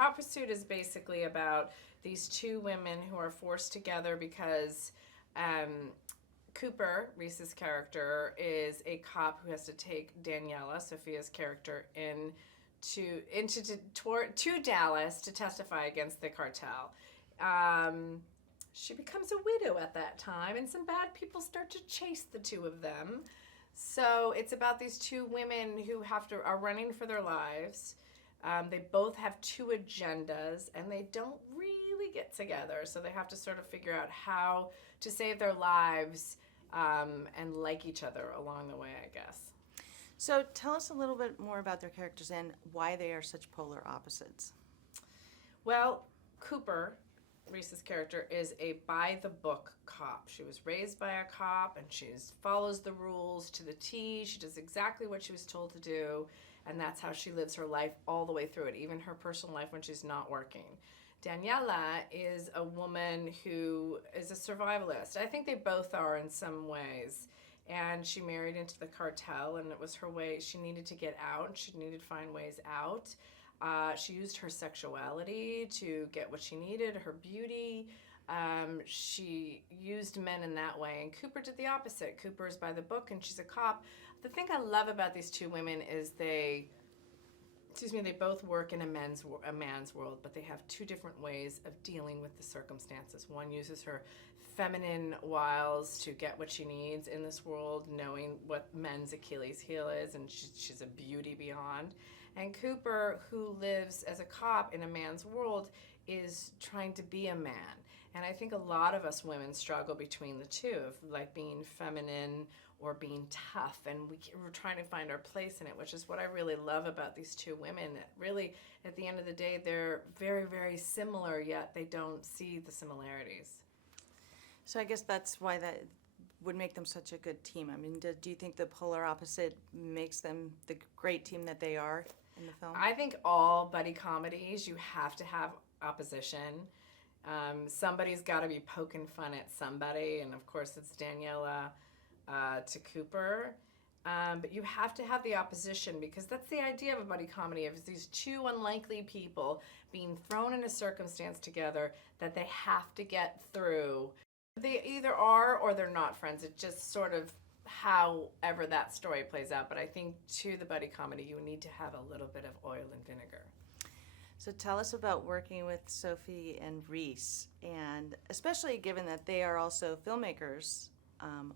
Hot Pursuit is basically about these two women who are forced together because Cooper, Reese's character, is a cop who has to take Daniela, Sophia's character, to Dallas to testify against the cartel. She becomes a widow at that time, and some bad people start to chase the two of them. So it's about these two women who are running for their lives. They both have two agendas, and they don't really get together. So they have to sort of figure out how to save their lives and like each other along the way, I guess. So tell us a little bit more about their characters and why they are such polar opposites. Well, Cooper, Reese's character, is a by-the-book cop. She was raised by a cop, and she follows the rules to the T. She does exactly what she was told to do, and that's how she lives her life all the way through it, even her personal life when she's not working. Daniela is a woman who is a survivalist. I think they both are in some ways. And she married into the cartel, and it was her way. She needed to get out, and she needed to find ways out. She used her sexuality to get what she needed, her beauty. She used men in that way, and Cooper did the opposite. Cooper is by the book, and she's a cop. The thing I love about these two women is they both work in a man's world, but they have two different ways of dealing with the circumstances. One uses her feminine wiles to get what she needs in this world, knowing what men's Achilles heel is, and she's a beauty beyond. And Cooper, who lives as a cop in a man's world, is trying to be a man. And I think a lot of us women struggle between the two, of like being feminine or being tough, and we're trying to find our place in it, which is what I really love about these two women. Really, at the end of the day, they're very, very similar, yet they don't see the similarities. So I guess that's why that would make them such a good team. I mean, do you think the polar opposite makes them the great team that they are in the film? I think all buddy comedies, you have to have opposition. Somebody's got to be poking fun at somebody, and of course it's Daniela to Cooper. But you have to have the opposition, because that's the idea of a buddy comedy, of these two unlikely people being thrown in a circumstance together that they have to get through. They either are or they're not friends. It's just sort of however that story plays out. But I think to the buddy comedy, you need to have a little bit of oil and vinegar. So tell us about working with Sophie and Reese, and especially given that they are also filmmakers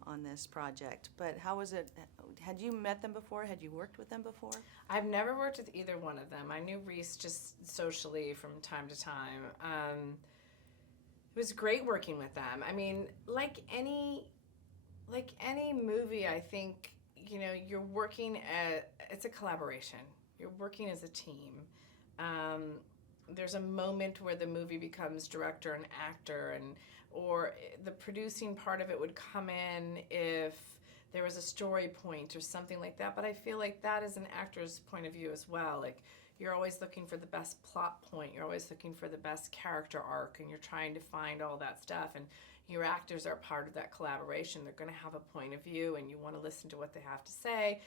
on this project. But how was it? Had you met them before? Had you worked with them before? I've never worked with either one of them. I knew Reese just socially from time to time. It was great working with them. I mean, like any movie, I think, you're working it's a collaboration. You're working as a team. There's a moment where the movie becomes director and actor, or the producing part of it would come in if there was a story point or something like that. But I feel like that is an actor's point of view as well. Like, you're always looking for the best plot point. You're always looking for the best character arc, and you're trying to find all that stuff. And your actors are part of that collaboration. They're going to have a point of view, and you want to listen to what they have to say.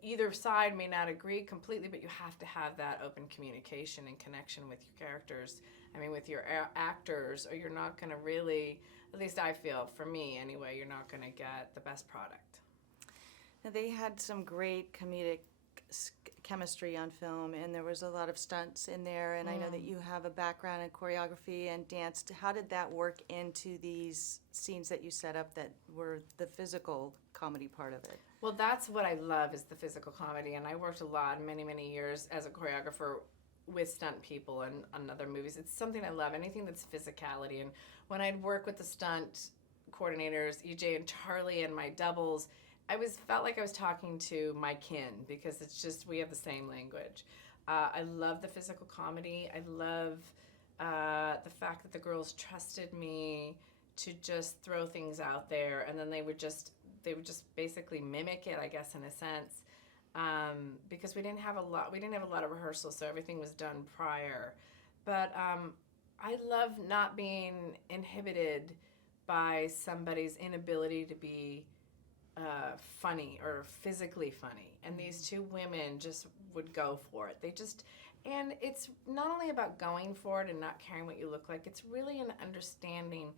Either side may not agree completely, but you have to have that open communication and connection with your characters. I mean, with your actors, or you're not going to really, at least I feel, for me anyway, you're not going to get the best product. Now, they had some great comedic chemistry on film, and there was a lot of stunts in there, and I know that you have a background in choreography and dance. How did that work into these scenes that you set up that were the physical comedy part of it? Well, that's what I love, is the physical comedy, and I worked a lot, many, many years as a choreographer with stunt people and on other movies. It's something I love, anything that's physicality. And when I'd work with the stunt coordinators, EJ and Charlie, and my doubles, felt like I was talking to my kin, because it's just, we have the same language. I love the physical comedy. I love the fact that the girls trusted me to just throw things out there, and then they would just basically mimic it, I guess, in a sense, because we didn't have a lot of rehearsals, so everything was done prior. But I love not being inhibited by somebody's inability to be funny or physically funny, and these two women just would go for it. And it's not only about going for it and not caring what you look like, it's really an understanding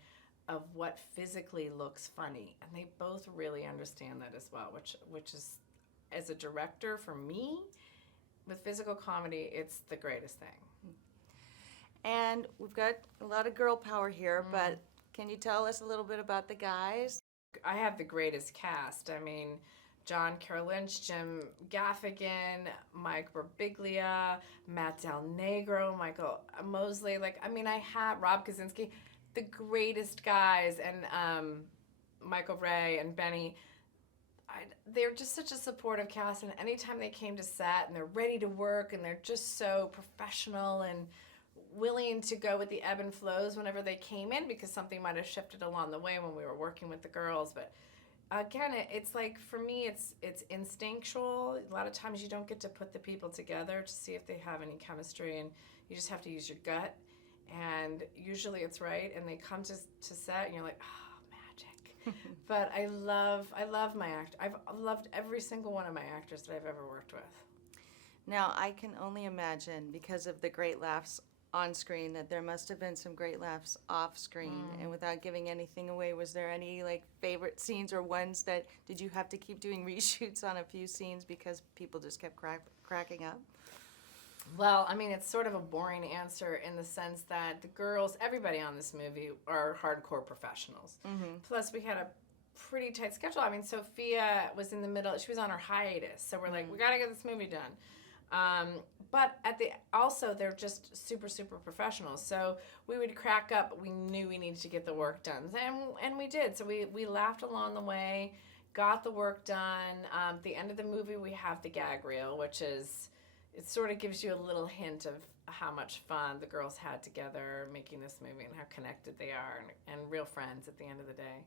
of what physically looks funny. And they both really understand that as well, which is, as a director, for me, with physical comedy, it's the greatest thing. And we've got a lot of girl power here, but can you tell us a little bit about the guys? I have the greatest cast. I mean, John Carroll Lynch, Jim Gaffigan, Mike Birbiglia, Matt Del Negro, Michael Mosley. I have Rob Kaczynski, the greatest guys, and Michael Ray and Benny. They're just such a supportive cast, and anytime they came to set and they're ready to work and they're just so professional and willing to go with the ebb and flows whenever they came in, because something might have shifted along the way when we were working with the girls. But again, it's like, for me, it's instinctual. A lot of times you don't get to put the people together to see if they have any chemistry, and you just have to use your gut, and usually it's right, and they come to set and you're like, oh, magic. But I love my act. I've loved every single one of my actors that I've ever worked with. Now, I can only imagine, because of the great laughs on screen, that there must have been some great laughs off screen. And without giving anything away, was there any favorite scenes, or ones that did you have to keep doing reshoots on a few scenes because people just kept cracking up? Well, it's sort of a boring answer in the sense that the girls, everybody on this movie, are hardcore professionals. Plus, we had a pretty tight schedule. Sophia was in the middle. She was on her hiatus. So we're like, we got to get this movie done. But also, they're just super, super professionals. So we would crack up, but we knew we needed to get the work done. And we did. So we laughed along the way, got the work done. At the end of the movie, we have the gag reel, which is, it sort of gives you a little hint of how much fun the girls had together making this movie and how connected they are, and real friends at the end of the day.